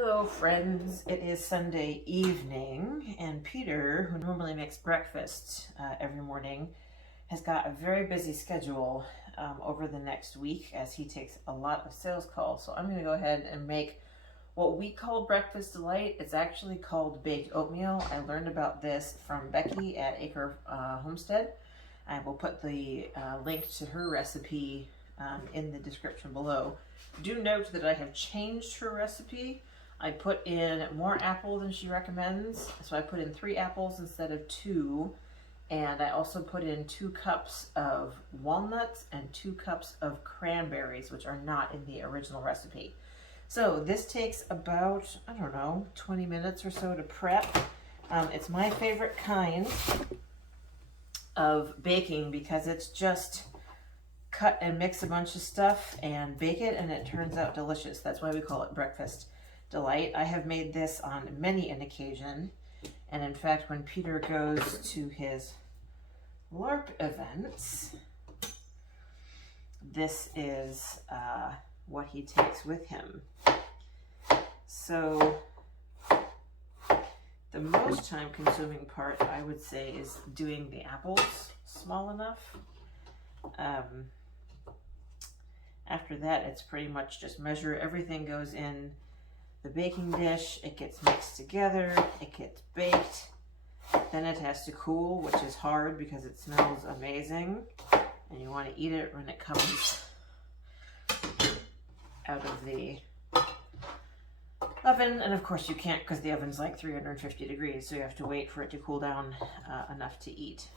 Hello friends, it is Sunday evening and Peter, who normally makes breakfast every morning, has got a very busy schedule over the next week as he takes a lot of sales calls. So I'm going to go ahead and make what we call breakfast delight. It's actually called baked oatmeal. I learned about this from Becky at Acre Homestead. I will put the link to her recipe in the description below. Do note that I have changed her recipe. I put in more apple than she recommends, so I put in 3 apples instead of 2, and I also put in 2 cups of walnuts and 2 cups of cranberries, which are not in the original recipe. So this takes about, I don't know, 20 minutes or so to prep. It's my favorite kind of baking because it's just cut and mix a bunch of stuff and bake it, and it turns out delicious. That's why we call it breakfast delight. I have made this on many an occasion, and in fact when Peter goes to his LARP events, this is what he takes with him. So the most time consuming part, I would say, is doing the apples small enough. After that, it's pretty much just measure. Everything goes in the baking dish, it gets mixed together, it gets baked, then it has to cool, which is hard because it smells amazing and you want to eat it when it comes out of the oven. And of course you can't, because the oven's like 350 degrees, so you have to wait for it to cool down enough to eat.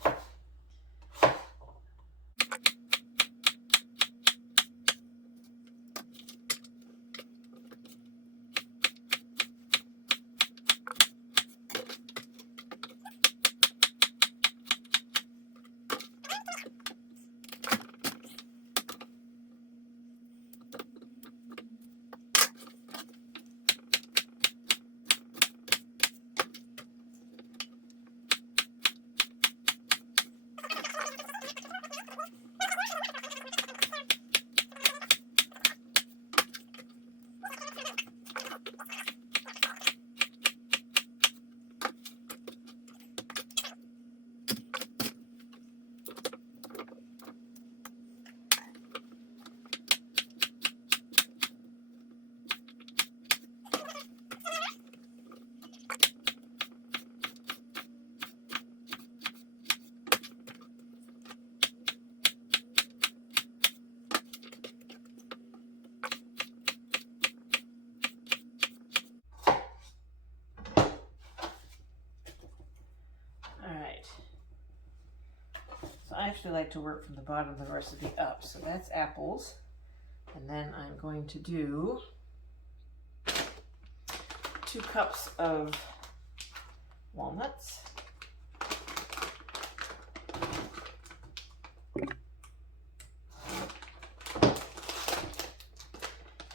So I actually like to work from the bottom of the recipe up. So that's apples. And then I'm going to do 2 cups of walnuts.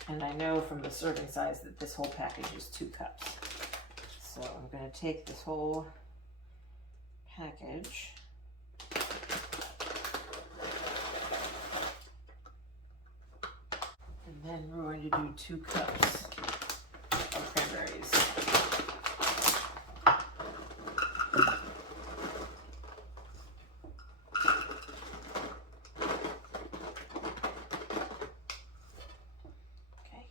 And I know from the serving size that this whole package is 2 cups. So I'm going to take this whole package and then we're going to do 2 cups of cranberries. Okay.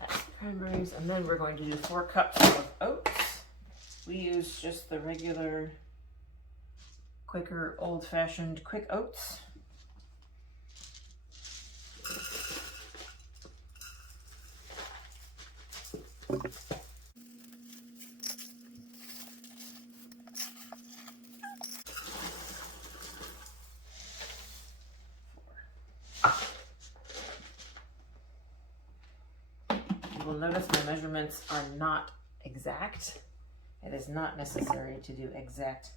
That's cranberries, and then we're going to do 4 cups of oats. We use just the regular Quaker old-fashioned quick oats. You will notice my measurements are not exact. It is not necessary to do exact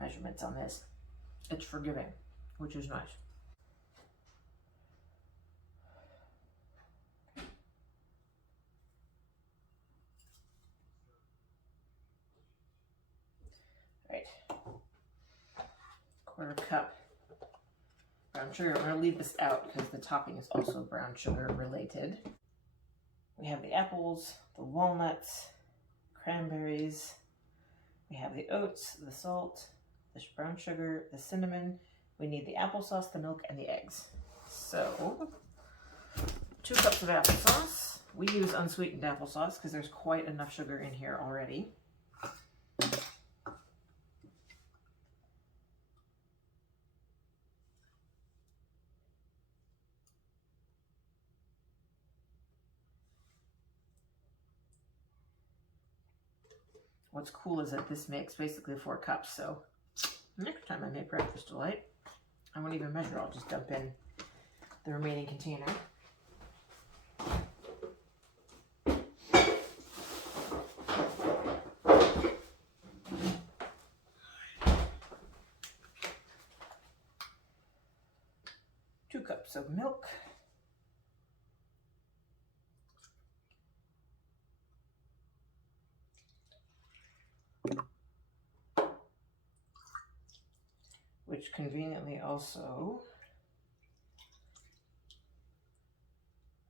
measurements on this. It's forgiving, which is nice. Right. 1/4 cup brown sugar. I'm going to leave this out because the topping is also brown sugar related. We have the apples, the walnuts, cranberries. We have the oats, the salt, the brown sugar, the cinnamon. We need the applesauce, the milk, and the eggs. So 2 cups of applesauce. We use unsweetened applesauce because there's quite enough sugar in here already. What's cool is that this makes basically 4 cups, so next time I make breakfast delight, I won't even measure, I'll just dump in the remaining container. Two cups of milk. Which conveniently also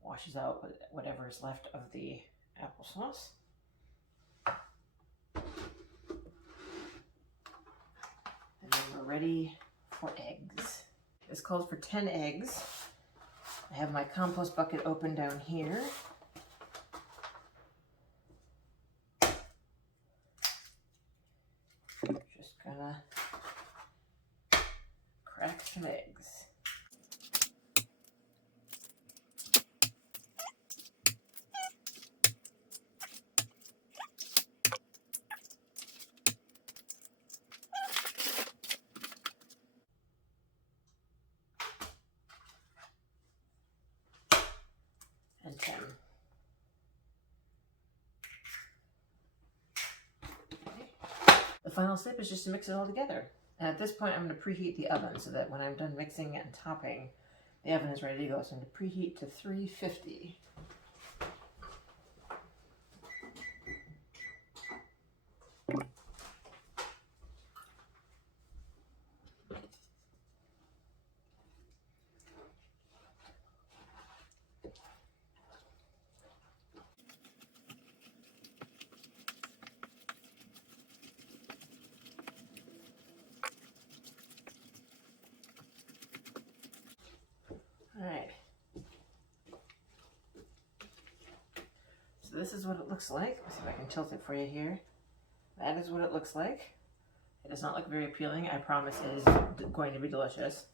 washes out whatever is left of the applesauce. And then we're ready for eggs. This calls for 10 eggs. I have my compost bucket open down here. Just gonna crack some eggs. And 10. Okay. The final step is just to mix it all together. And at this point, I'm going to preheat the oven so that when I'm done mixing and topping, the oven is ready to go. So I'm going to preheat to 350. All right. So this is what it looks like. Let's see if I can tilt it for you here. That is what it looks like. It does not look very appealing. I promise it is going to be delicious.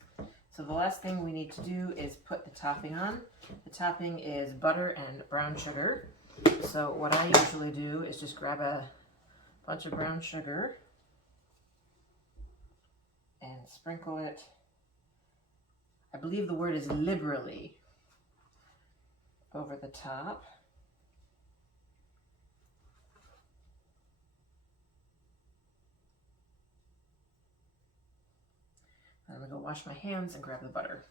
So the last thing we need to do is put the topping on. The topping is butter and brown sugar. So what I usually do is just grab a bunch of brown sugar and sprinkle it, I believe the word is liberally, over the top. I'm going to go wash my hands and grab the butter.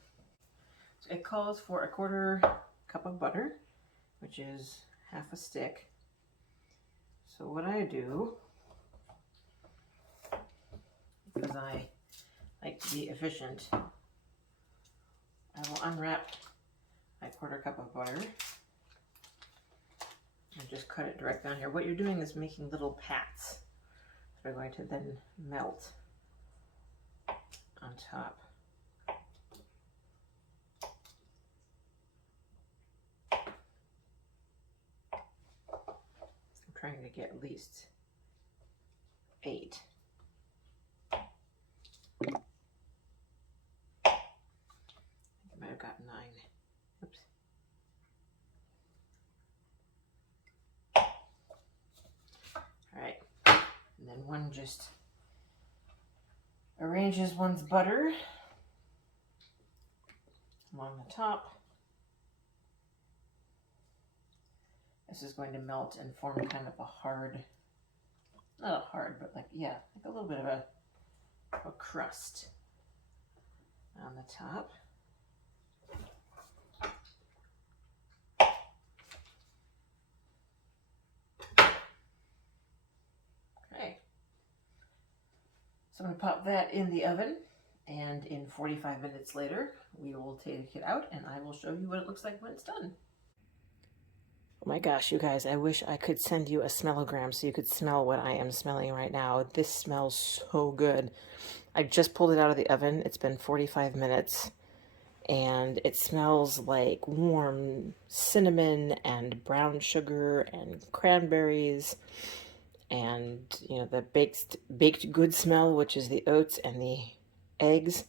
So it calls for 1/4 cup of butter, which is half a stick. So what I do, because I like to be efficient, I will unwrap my 1/4 cup of butter and just cut it direct down here. What you're doing is making little pats that are going to then melt on top. I'm trying to get at least 8. I might have got 9. Oops. All right, and then one just arranges one's butter along the top. This is going to melt and form kind of a hard, not hard, but like, yeah, like a little bit of a crust on the top. Okay. So I'm going to pop that in the oven And in 45 minutes later, we will take it out and I will show you what it looks like when it's done. Oh my gosh, you guys, I wish I could send you a smellogram so you could smell what I am smelling right now. This smells so good. I just pulled it out of the oven. It's been 45 minutes and it smells like warm cinnamon and brown sugar and cranberries and, you know, the baked good smell, which is the oats and the eggs.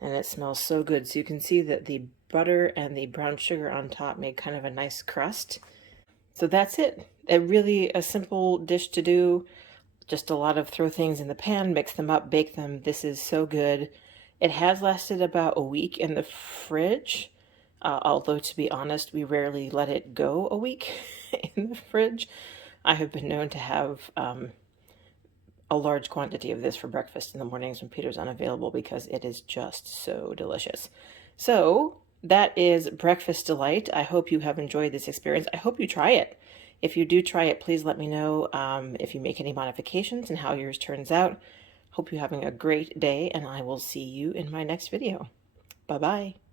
And it smells so good. So you can see that the butter and the brown sugar on top make kind of a nice crust. So that's it. Really a simple dish to do. Just a lot of throw things in the pan, mix them up, bake them. This is so good. It has lasted about a week in the fridge. Although to be honest, we rarely let it go a week in the fridge. I have been known to have a large quantity of this for breakfast in the mornings when Peter's unavailable because it is just so delicious. So that is Breakfast Delight. I hope you have enjoyed this experience. I hope you try it. If you do try it, please let me know if you make any modifications and how yours turns out. Hope you're having a great day, and I will see you in my next video. Bye-bye.